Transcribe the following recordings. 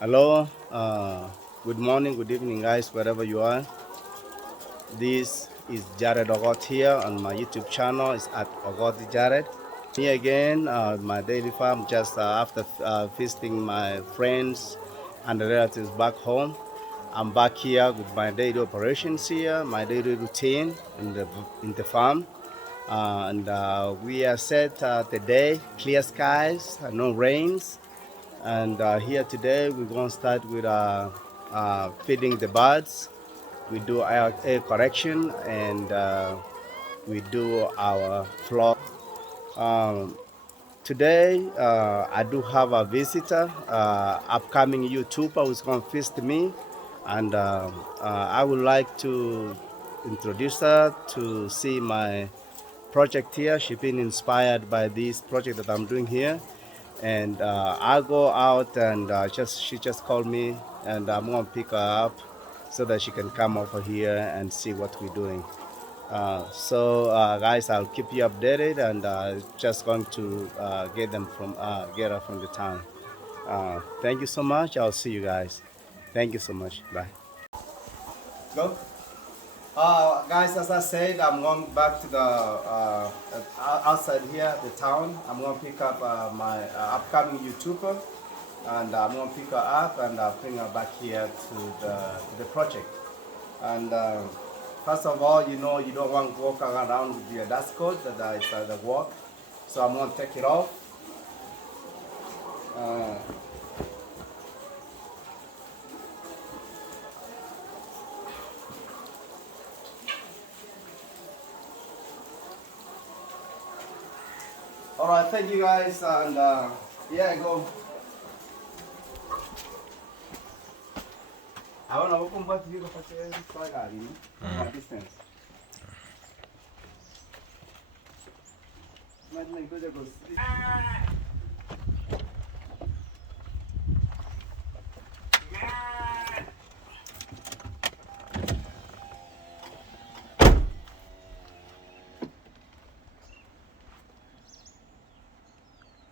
Hello, good morning, good evening, guys, wherever you are. This is Jared Ogot here on my YouTube channel. It's at Ogot Jared. Me again, my daily farm, just after visiting my friends and relatives back home. I'm back here with my daily operations here, my daily routine in the farm. And we are set today, clear skies, no rains. And here today we're going to start with feeding the birds. We do our air correction and we do our flock. Um, Today I do have a visitor, upcoming YouTuber who's going to visit me, and I would like to introduce her to see my project here. She's been inspired by this project that I'm doing here, and I go out and she just called me, and I'm gonna pick her up so that she can come over here and see what we're doing. Guys, I'll keep you updated, and just going to get her from the town. Thank you so much. I'll see you guys. Thank you so much. Bye. Go. Guys, as I said, I'm going back to the outside here, the town. I'm going to pick up my upcoming YouTuber, and I'm going to pick her up and bring her back here to the project. And first of all, you don't want to walk around with your dust coat that is the work. So I'm going to take it off. Uh, all right, thank you guys, and yeah, go. I want to open what you go distance.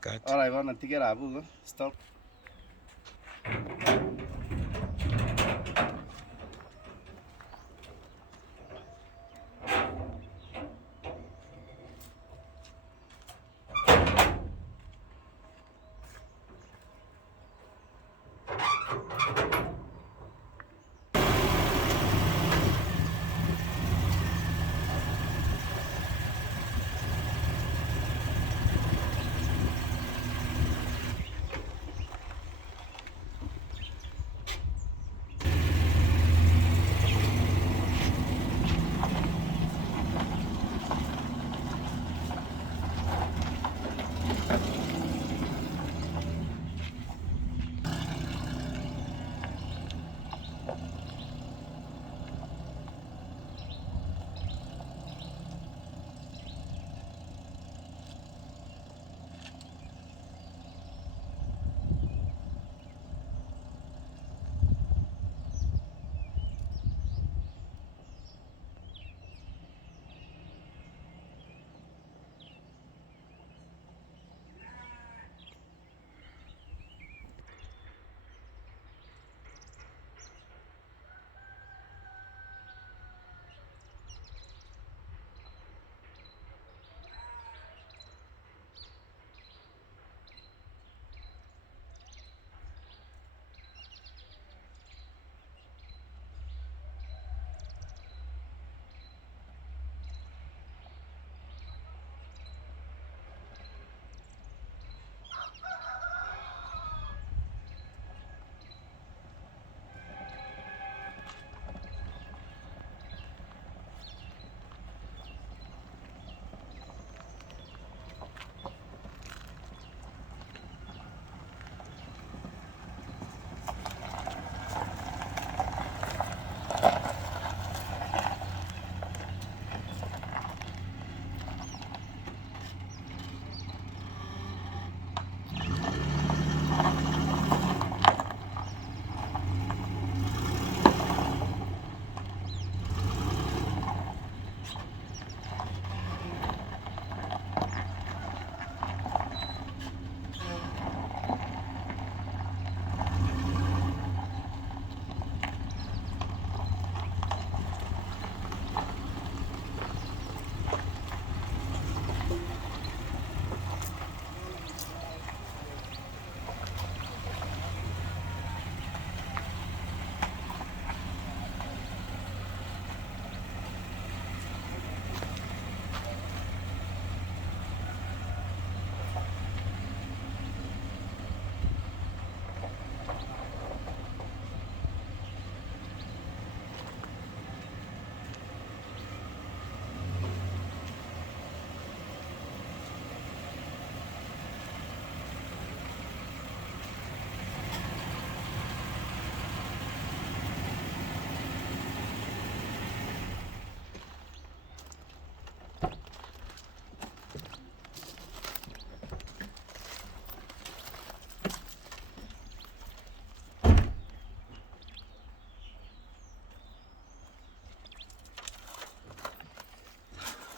Cut. All right, want to take it out. Stop.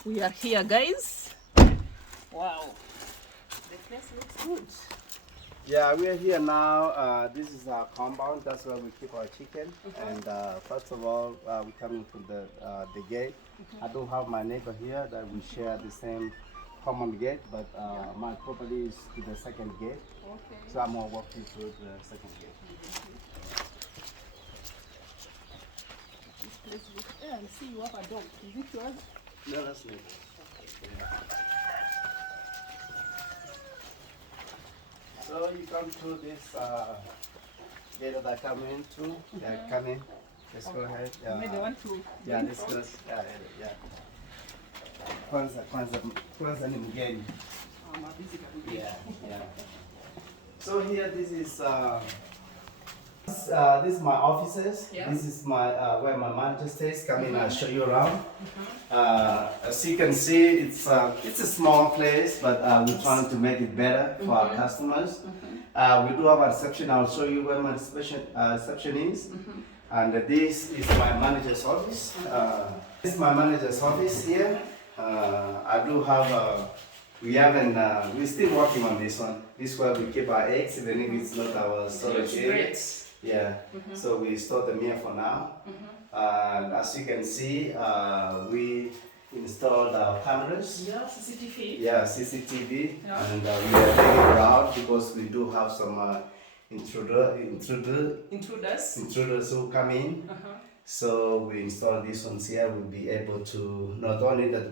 We are here, guys. Wow, the place looks good. Yeah, we are here now. This is our compound. That's where we keep our chicken. And first of all, we coming to the gate. I do have my neighbor here that we share the same common gate, but my property is to the second gate. Okay. So I'm gonna walk you through the second gate. This place looks. Yeah, I see you have a dog. Is it yours? No, that's neighbor. Yeah. So you come through this gate that I come into. Yeah, come in. Let's go ahead. Maybe they want to. Yeah, this goes. Yeah. Kwanza ni mgeni. I'm a busy guy. Yeah. So here, this is my offices. Yeah. This is my where my manager stays. Come in, I'll show you around. As you can see, it's a small place, but we're trying to make it better for our customers. We do have a reception. I'll show you where my reception is. And this is my manager's office. This is my manager's office here. I do have. We're still working on this one. This is where we keep our eggs, even if it's not our storage area. Yeah, so we store them here for now. And as you can see, we installed our cameras. Yeah, CCTV. Yeah, CCTV. Yeah. And we are very proud because we do have some intruders who come in. So we install these ones here. We'll be able to not only that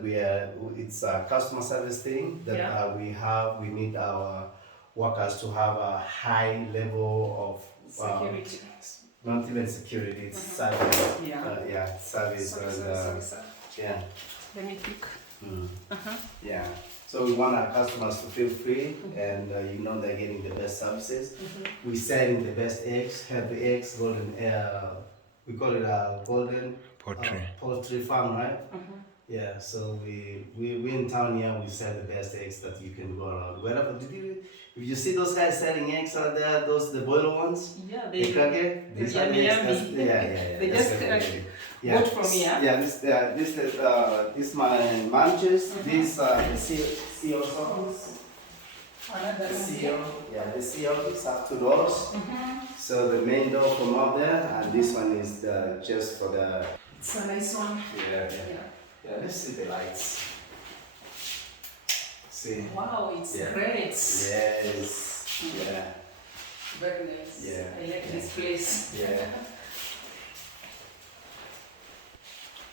it's a customer service thing that we need our workers to have a high level of Security. not even security, it's service. Yeah. Service. Service. Yeah. Let me pick. Yeah. So we want our customers to feel free and they're getting the best services. We're selling the best eggs, healthy eggs, golden we call it a golden poultry farm, right? Yeah, so we in town here, we sell the best eggs that you can go around. Wherever, if you see those guys selling eggs out there, the boiled ones, Yeah, they crack it. These are yummy. eggs. Yeah. They just bought from me, yeah? Yeah, this my managers. These are the CEO songs. Another The one. CEO, the CEO is up to doors. So the main door from up there, and this one is just for the. It's a nice one. Yeah, let's see the lights. See. Wow, it's great. Yes. Yeah. Very nice. Yeah. I like this place. Yeah.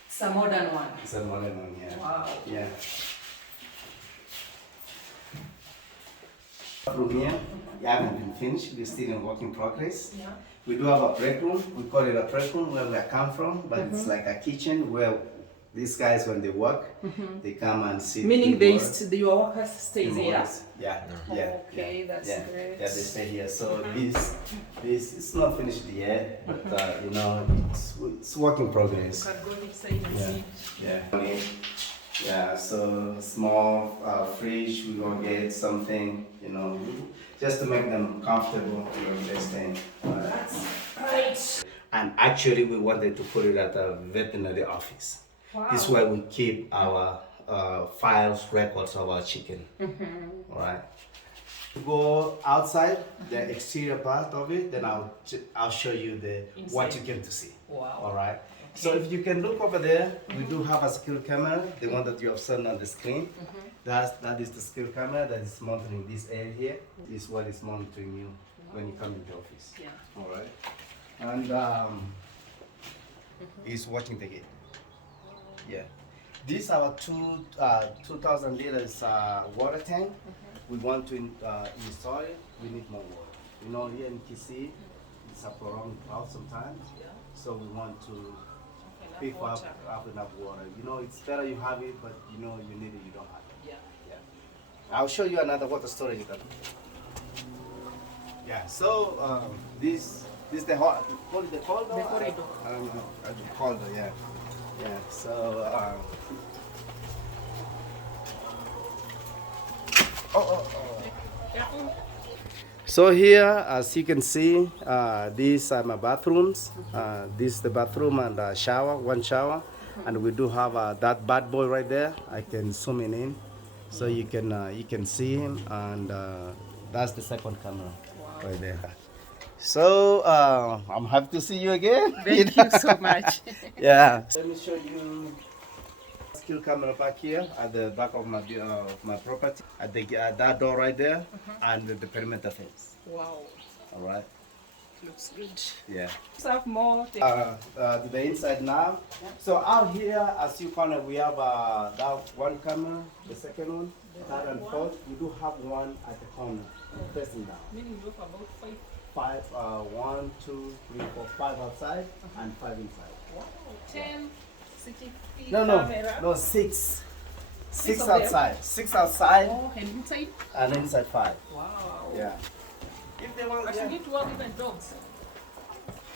It's a modern one. It's a modern one, yeah. Wow. Yeah. From here, we haven't been finished. We're still in work in progress. Yeah. We do have a break room. We call it a break room where we come from, but it's like a kitchen where these guys, when they work, they come and sit. Meaning your workers stay there. Yeah. Okay, that's great. Yeah, they stay here. So this it's not finished yet, but it's work in progress. You can go inside and see. Yeah. Yeah, so small fridge, we're gonna get something, just to make them comfortable when they're staying. That's right. And actually, we wanted to put it at a veterinary office. Wow. This is where we keep our files, records of our chicken. All right. To go outside, the exterior part of it, then I'll show you what you get to see. Wow. All right. So if you can look over there, we do have a security camera, the one that you have seen on the screen. That is the security camera that is monitoring this area here. This is what is monitoring you when you come into office. Yeah. All right. And he's watching the gate. Yeah. These are 2,000 liters water tank. We want to install it. We need more water. Here in KC, it's a prolonged drought sometimes. Yeah. So we want to pick up enough water. It's better you have it, but you need it, you don't have it. Yeah. I'll show you another water storage. Yeah. So this the corridor. The corridor. The corridor. Yeah. So. So here, as you can see, these are my bathrooms. This is the bathroom and shower, one shower. and we do have that bad boy right there. I can zoom in, so you can see him, and that's the second camera right there. So I'm happy to see you again. Thank you so much. Yeah. Let me show you skill camera back here at the back of my property at that door right there, and the perimeter fence. Wow. All right. Looks good. Yeah. Let's have more. To the inside now. So out here, as you found out, we have that one camera, the second one, third and fourth. We do have one at the corner, facing down. Meaning you have about five. Five, 1, 2, 3, 4, 5 outside and 5 inside. Wow. 10 CCTV No, camera. 6. Six of them? outside. 6 outside Oh, and inside? and inside 5. Wow. Yeah. If they want, I should need to have even dogs.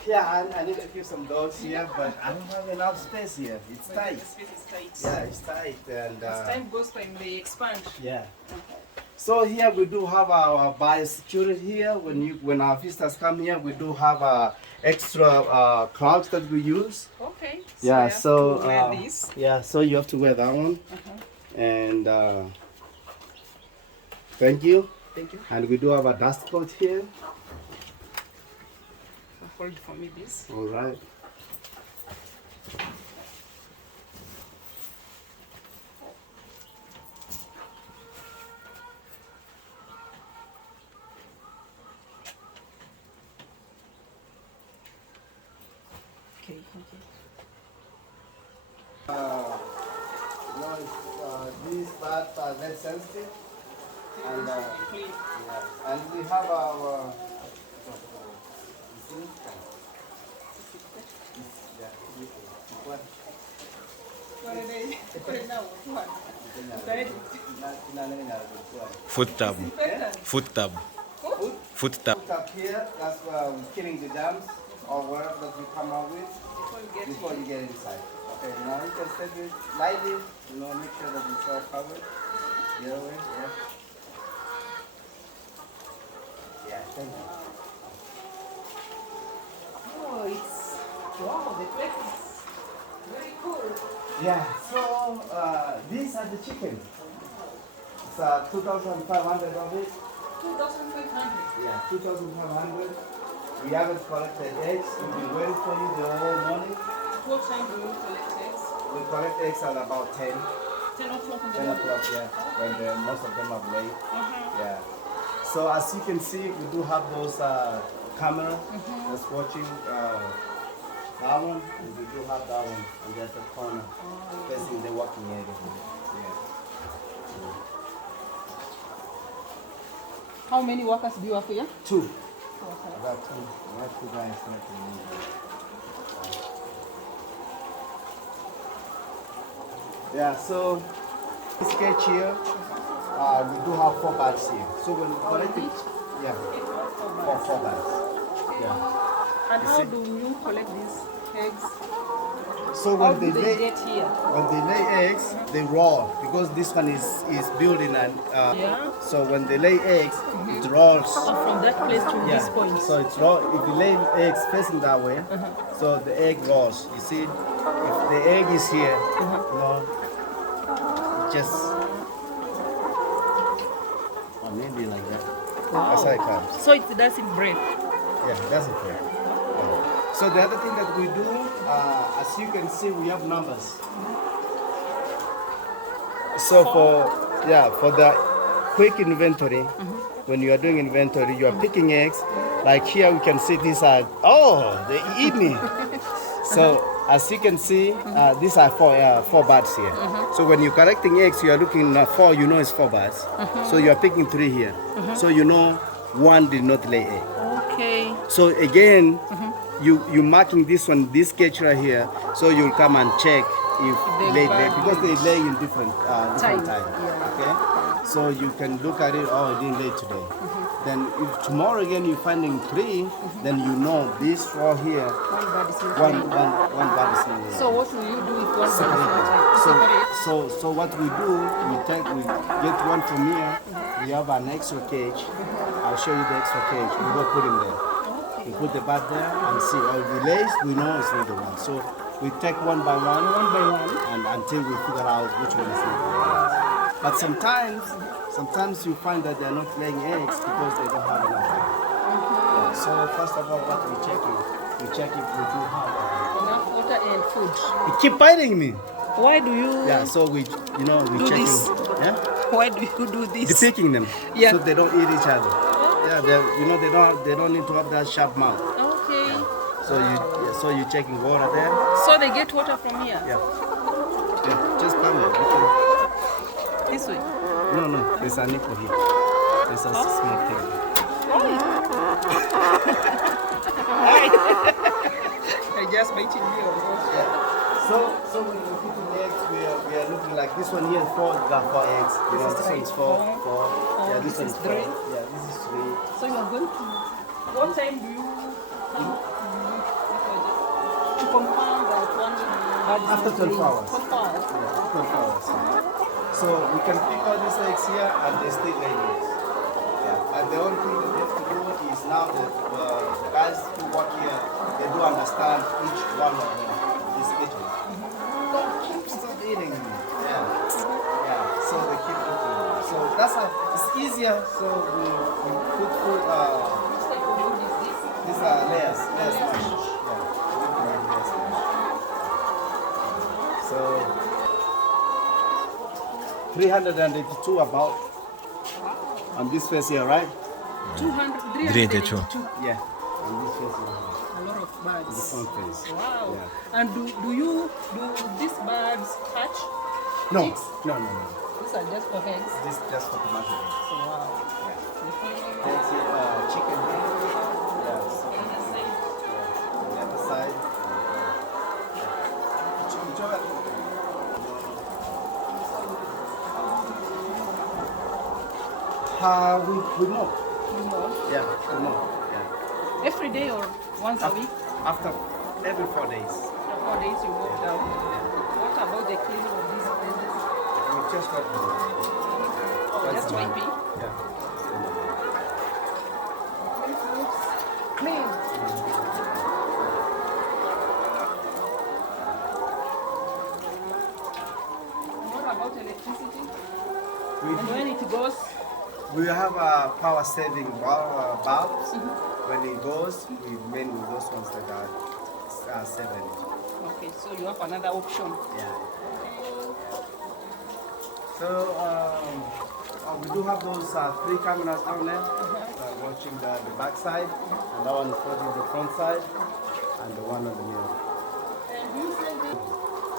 yeah, I need to keep some dogs here, but I don't have enough space here. It's tight. The space is tight. Yeah, it's tight, and As time goes by, they expand. yeah. So here we do have our biosecurity here. When our visitors come here, we do have extra clogs that we use. Okay. Yeah. I have So to wear this. yeah. So you have to wear that one, and thank you. Thank you. And we do have a dust coat here. Hold for me this. All right. Okay. Okay. These parts are very sensitive, and Clean. yeah. And we have our. You see? Yeah. What? What are they? What are now? What? Foot tab. Foot tab. Foot tab. Put up here, that's where we're killing the germs or whatever that you come out with before you get inside. Okay, now you can set it lightly, make sure that it's all covered. The other way, yeah. Yeah, thank you. Oh, it's wow. The place is very cool. Yeah, so these are the chicken. It's 2,500 of it. 2,500. Yeah, 2,500. We haven't collected eggs. We've been waiting for you the whole morning. What time do you collect eggs? We collect eggs at about 10. 10 o'clock in the 10 morning. o'clock, yeah, when most of them are late. Uh-huh. Yeah. So as you can see, we do have those camera that's watching that one, and we do have that one, and there's the corner facing the walking area. Yeah. How many workers do you have here? 2. Okay. I got 2. I have 2 guys working. Yeah, so this sketch here, we do have 4 bags here. So when we collect it, yeah, 4 bags. Yeah. And how do you collect these eggs? So How when do they they lay get here? when they lay eggs, they roll because this one is building and Yeah. so when they lay eggs, it rolls. So from that place to this point. So it's roll. If you lay eggs facing that way, so the egg rolls. You see, if the egg is here, it just or maybe like that. That's how it comes. So it doesn't break. Yeah, that's it. So the other thing that we do, as you can see, we have numbers. So for the quick inventory, when you are doing inventory, you are picking eggs. Like here, we can see these are they eat me. So as you can see, these are 4 birds here. So when you're collecting eggs, you are looking at 4. You know it's 4 birds. So you are picking 3 here. So you know 1 did not lay egg. Okay. So again, you marking this one, this sketch right here, so you'll come and check if They lay because they lay in different Time. time. Okay, so you can look at it. Oh, it didn't lay today. Then if tomorrow again you're finding 3, then you know this 4 here. One bird is not One laying. bird is in here. So what will you do if one bird is Separate not it. laying? Separate. So what we do, we get one from here. We have an extra cage. I'll show you the extra cage. We go put him there. We put the bird there and see. All the lays, we know it's not the one. So we take one by one, One by one. and until we figure out which one is legal. But sometimes you find that they're not laying eggs because they don't have enough eggs. Yeah, so first of all, what we check if we do have Enough water and food. You keep biting me. Why do you Yeah, so we do checking. this? Yeah, Why do you do this? depicking them. Yeah. So they don't eat each other. Yeah, they don't need to have that sharp mouth. Okay. So you checking water there. So they get water from here? Yeah. Yeah, just come here. You can, This way? no, there's a nipple here. There's a small thing. I just biting you. So when we put the eggs, we are looking like this one here is four. Got 4 eggs. You know, this one is four. Yeah, this one is 4. three? Yeah, this is 3. So you are going to. What time do you come to confirm that one bird is After 12 laying? hours. 12 hours. Yeah, 12 hours. So we can pick all these eggs here and they stay laying eggs. Yeah. And the only thing that we have to do is now that the guys who work here, they do understand each one of them is eating. Don't stop eating. Yeah. Yeah. So they keep eating. So that's how it's easier. So we put food. Which type of food is this? These are layers mash. Yeah. We put like layers mash. So 382 about on this face here, right? 382. Yeah. On this face here. A lot of The birds. front face. Wow. Yeah. And do these birds hatch? No, Chicks? no. These are just for eggs. This is just for tomato. Wow. That's it, chicken here. Yeah. So, yeah. On the other side. We know. You know, Yeah, we know. Yeah. every day or once a week? After every 4 days. After 4 days you walk down. What about the cleaning of these places? We just got Just sweeping? Yeah. Clean. What about electricity? And when it goes, We have a power saving bulbs. When it goes, we mainly those ones that are 7. okay, so you have another option. Yeah. So we do have those 3 cameras down there watching the back side, and that one is watching the front side, and the one on the middle.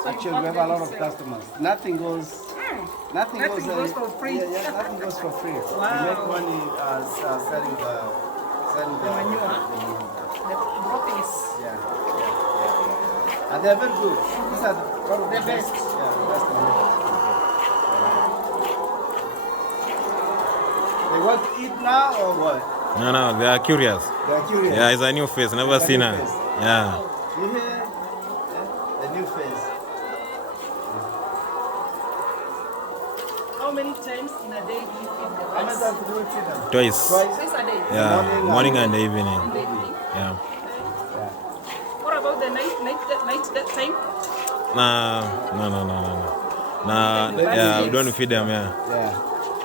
So Actually, we have a lot of customers. Nothing goes. Nothing goes for free. Yeah, nothing goes for free. Wow. We make money selling the manure. manure. The droppings. Yeah. And they're very good. These are one of the The best. best. Yeah, the best manure. They want to eat now or what? No, they are curious. They're curious. Yeah, it's a new face. Never It's a seen new her. face. Yeah. You hear? Yeah? The new face. How many times in a day do you feed the How many birds? times do you feed them? Twice. Twice? Twice a day. Yeah, morning and evening. In the evening. Yeah. Yeah. What about the night that time? No. Nah, yeah, we don't feed them, yeah. Yeah.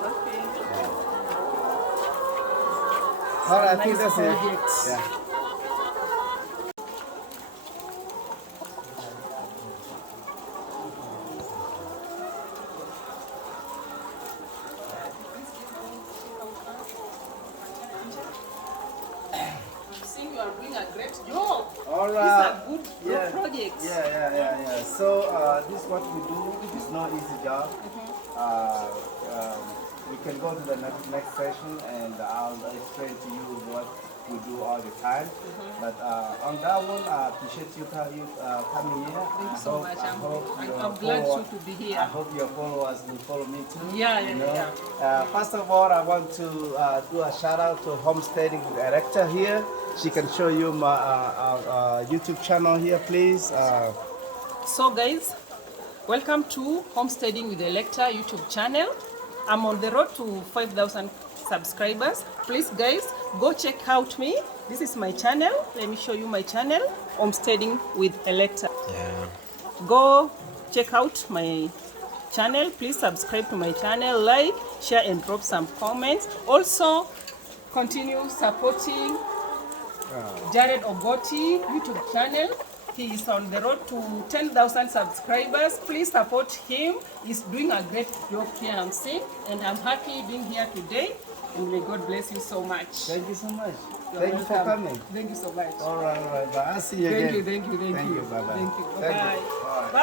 Okay. All right, I think Nice that's it. project. Yeah. See, you are doing a great job. All These right. are good Yeah. projects. Yeah. So this is what we do. It's not easy job. We can go to the next session and I'll explain to you what we do all the time. But on that one, I appreciate you coming here. Thank you so much. your I'm glad followers- to be I here. hope your followers will follow me too. Yeah, you yeah, know. First of all, I want to do a shout out to Homesteading Director here. She can show you my YouTube channel here, please. So guys, welcome to Homesteading with the Lector YouTube channel. I'm on the road to 5,000 subscribers. Please guys, go check out me. This is my channel. Let me show you my channel, Homesteading with Electa. Yeah. Go check out my channel. Please subscribe to my channel, like, share, and drop some comments. Also, continue supporting Jared Ogoti YouTube channel. He is on the road to 10,000 subscribers. Please support him. He's doing a great job here, I'm saying, and I'm happy being here today. And may God bless you so much. Thank you so much. You're Thank you for welcome. coming. Thank you so much. All right. Bye. I'll see you Thank again. you, thank you, thank you. Bye-bye. Thank you. Thank you. Bye. All right. Bye.